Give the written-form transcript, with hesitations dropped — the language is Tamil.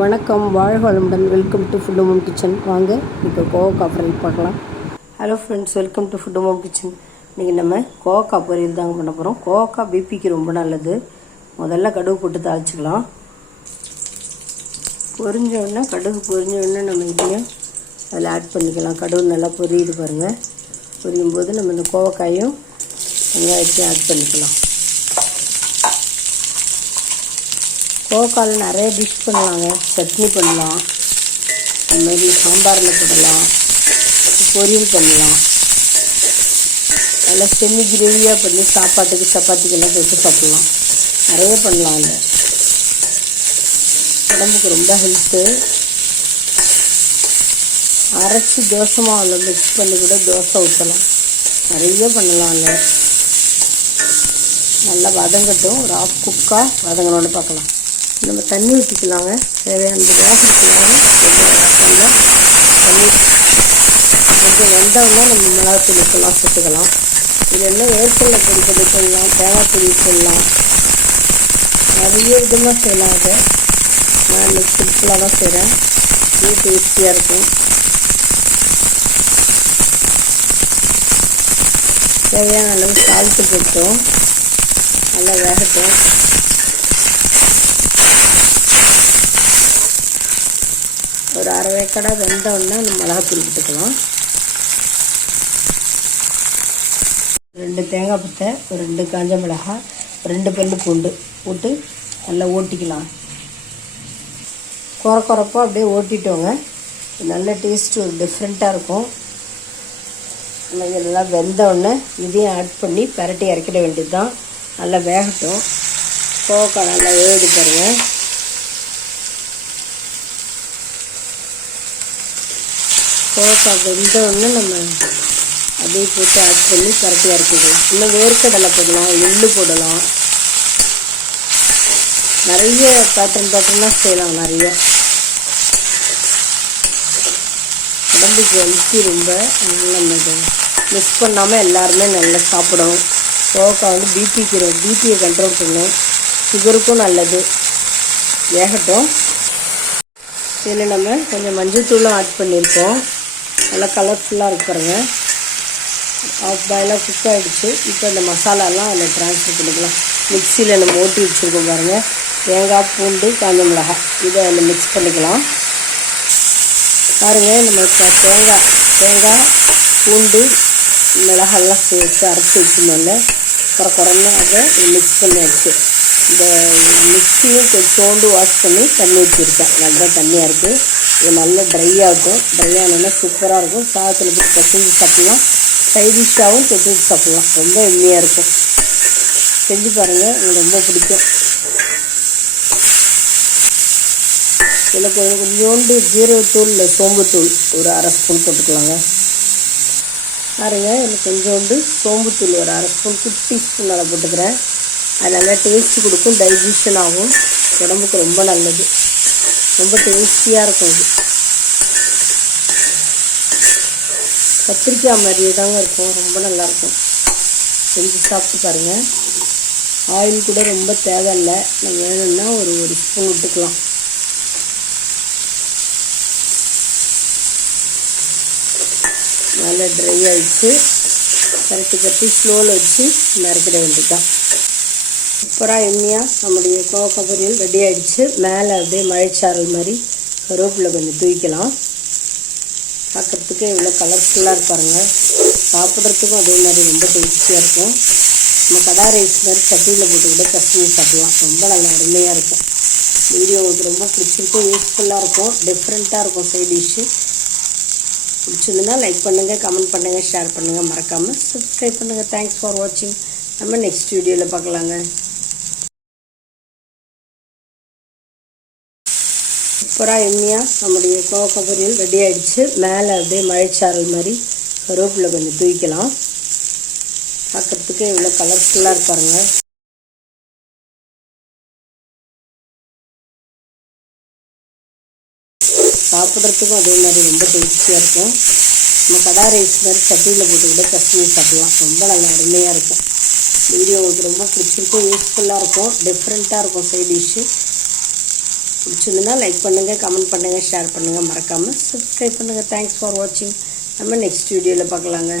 வணக்கம், வாழ்க வளமுடன். Welcome to food home kitchen. வாங்க இப்போ கோவக்காய் பொரியல் பார்க்கலாம். Hello friends, welcome to food home kitchen. இன்றைக்கி நம்ம கோவக்காய் பொரியல் தாங்க பண்ண போகிறோம். கோவக்காய் பிபிக்கு ரொம்ப நல்லது. முதல்ல கடுகு போட்டு தாளிச்சிக்கலாம். பொரிஞ்சோடனே கடுகு பொரிஞ்சோடனே நம்ம இதையும் அதில் ஆட் பண்ணிக்கலாம். கடுகு நல்லா பொரியுது பாருங்கள். பொரியும் போது நம்ம இந்த கோவக்காயும் வெங்காயத்தையும் ஆட் பண்ணிக்கலாம். கோவக்காயில் நிறைய டிஷ் பண்ணலாங்க. சட்னி பண்ணலாம், அதுமாதிரி சாம்பாரில் போடலாம், பொரியல் பண்ணலாம், நல்லா செம்மி கிரேவியாக பண்ணி சாப்பாட்டுக்கு சப்பாத்திக்கெல்லாம் போட்டு சாப்பிட்லாம். நிறைய பண்ணலாம். இல்லை உடம்புக்கு ரொம்ப ஹெல்த்து. அரைச்சி தோசை மாவில் மிக்ஸ் பண்ணி கூட தோசை ஊற்றலாம். நிறைய பண்ணலாம். இல்லை நல்லா வதங்கட்டும். ஒரு ஆஃப் குக்காக வதங்கணுன்னு பார்க்கலாம். நம்ம தண்ணி ஊற்றிக்கலாங்க. தேவையானது வேகத்துக்காக தண்ணி கொஞ்சம் வெந்தோம்னா நம்ம மிளகாத்தூள் உப்பெல்லாம் சேர்த்துக்கலாம். இது எல்லாம் வேர்க்கடலை பொடி பொடி பண்ணலாம், தேங்காய் பொடி பண்ணலாம், நிறைய விதமாக செய்யலாம். அதை நான் இன்னைக்கு சிம்பிளாக தான் செய்கிறேன். இது டேஸ்டியாக இருக்கும். தேவையான அளவு சால்ட்டு போட்டோம். நல்லா வேகட்டும். ஒரு அரை வேக்கடா வெந்தோடனே நம்ம மிளகாத்தூள் போட்டுக்கலாம். 2 தேங்காய் பத்தை, ஒரு 2 காஞ்ச மிளகாய், 2 பல்லு பூண்டு போட்டு நல்லா ஓட்டிக்கலாம். குறப்பாக அப்படியே ஓட்டிட்டோங்க. நல்ல டேஸ்ட்டு ஒரு டிஃப்ரெண்ட்டாக இருக்கும். நம்ம இதெல்லாம் வெந்தோடனே இதையும் ஆட் பண்ணி பரட்டி இறக்கிட வேண்டியது தான். நல்லா வேகட்டும். கோவக்காய் நல்லா வேகுது பாருங்கள். கோவக்காய் வெந்தோடனே நம்ம அப்படியே போட்டு ஆட் பண்ணி பரட்டி இறக்கிக்கலாம். இன்னும் வேர்க்கடலை போடலாம், எள்ளு போடலாம். நிறைய பேட்டர்னாக செய்யலாம். நிறைய உடம்புக்கு ஹெல்த்தி ரொம்ப. அதனால் நம்ம இதை மிஸ் பண்ணாமல் எல்லாருமே நல்லா சாப்பிடும். கோவக்காய் வந்து பிபியை கண்ட்ரோல் பண்ணும். சுகருக்கும் நல்லது. வேகட்டும். இதில் நம்ம கொஞ்சம் மஞ்சள் தூளும் ஆட் பண்ணியிருக்கோம். நல்லா கலர்ஃபுல்லாக இருக்கு பாருங்க. ஆஃப் பாயிலாக குக் ஆகிடுச்சு. இப்போ இந்த மசாலாலாம் அதில் ட்ரான்ஸ்ஃபர் பண்ணிக்கலாம். மிக்சியில் நம்ம ஓட்டி வச்சுருக்கோம் பாருங்கள். தேங்காய், பூண்டு, காஞ்ச மிளகாய் இதை அதில் மிக்ஸ் பண்ணிக்கலாம். பாருங்கள், நம்ம இப்போ தேங்காய், பூண்டு, மிளகாயெல்லாம் சேர்த்து அரைச்சி வச்சுருந்தோம்ல, குறன்னு அதை மிக்ஸ் பண்ணியாச்சு. இந்த மிக்சியும் கொஞ்சோண்டு வாஷ் பண்ணி தண்ணி ஊற்றிருக்கேன். நல்லா தண்ணியாக இருக்குது. இது நல்லா ட்ரை ஆகட்டும். ட்ரை ஆனோன்னா சூப்பராக இருக்கும். சாதத்தில் போட்டு பசஞ்சு சாப்பிட்லாம். சைடிஷ்ஷாகவும் தொட்டு சாப்பிட்லாம். ரொம்ப எம்மியாக இருக்கும். செஞ்சு பாருங்கள், எனக்கு ரொம்ப பிடிக்கும். இதில் கொஞ்சோண்டு ஜீரகத்தூள் இல்லை சோம்புத்தூள் ஒரு அரை ஸ்பூன் போட்டுக்கலாங்க. பாருங்க, இதில் கொஞ்சோண்டு சோம்புத்தூள் ஒரு அரை ஸ்பூன் குட்டி ஸ்பூன் அதை போட்டுக்கிறேன். அது நல்லா டேஸ்ட்டு கொடுக்கும். டைஜஷன் ஆகும். உடம்புக்கு ரொம்ப நல்லது. ரொம்ப டேஸ்டியாக இருக்கும். இது கத்திரிக்காய் மாதிரியே தாங்க இருக்கும். ரொம்ப நல்லாயிருக்கும். செஞ்சு சாப்பிட்டு பாருங்கள். ஆயில் கூட ரொம்ப தேவையில்லை. நம்ம வேணும்னா ஒரு ஸ்பூன் விட்டுக்கலாம். நல்லா ட்ரை ஆகிடுச்சு. கட்டி ஸ்லோவில் வச்சு நறுக்கிட வேண்டியதுதான். சூப்பராக எம்மியாக நம்முடைய கோவக்காய் பொரியல் ரெடி ஆகிடுச்சு. மேலே அப்படியே மழைச்சாரல் மாதிரி கருவேப்பிலை கொஞ்சம் தூக்கிக்கலாம். பார்க்குறதுக்கு எவ்வளோ கலர்ஃபுல்லாக இருப்பாருங்க. சாப்பிட்றதுக்கும் அதே மாதிரி ரொம்ப டேஸ்டியாக இருக்கும். நம்ம கடா ரைஸ் மாதிரி சட்டியில் போட்டு கூட கஷ்டமாக சாப்பிட்லாம். ரொம்ப நல்லா அருமையாக இருக்கும். வீடியோ உங்களுக்கு ரொம்ப பிடிச்சிருக்கும், யூஸ்ஃபுல்லாக இருக்கும், டிஃப்ரெண்ட்டாக இருக்கும். சைட் டிஷ்ஷு பிடிச்சிருந்துன்னா லைக் பண்ணுங்கள், கமெண்ட் பண்ணுங்கள், ஷேர் பண்ணுங்கள், மறக்காமல் சப்ஸ்கிரைப் பண்ணுங்கள். தேங்க்ஸ் ஃபார் வாட்சிங். நம்ம நெக்ஸ்ட் வீடியோவில் பார்க்கலாங்க. சூப்பராக எம்மியாக நம்முடைய கோவக்காய் பொரியல் ரெடி ஆகிடுச்சு. மேலே அப்படியே மழைச்சாரல் மாதிரி கருவேப்பிலை கொஞ்சம் தூக்கிக்கலாம். பார்க்குறதுக்கு எவ்வளோ கலர்ஃபுல்லாக இருப்பாருங்க. சாப்பிட்றதுக்கும் அதே மாதிரி ரொம்ப டேஸ்டியாக இருக்கும். நம்ம கடா ரைஸ் மாதிரி சட்டியில் போட்டு கூட கஷ்டமாக சாப்பிட்லாம். ரொம்ப நல்லா அருமையாக இருக்கும். வீடியோ உங்களுக்கு ரொம்ப பிடிச்சிருக்கும், யூஸ்ஃபுல்லாக இருக்கும், டிஃப்ரெண்ட்டாக இருக்கும். சைட் டிஷ்ஷு பிடிச்சிருந்துன்னா லைக் பண்ணுங்கள், கமெண்ட் பண்ணுங்கள், ஷேர் பண்ணுங்கள், மறக்காமல் சப்ஸ்கிரைப் பண்ணுங்கள். தேங்க்ஸ் ஃபார் வாட்சிங். நம்ம நெக்ஸ்ட் வீடியோவில் பார்க்கலாங்க.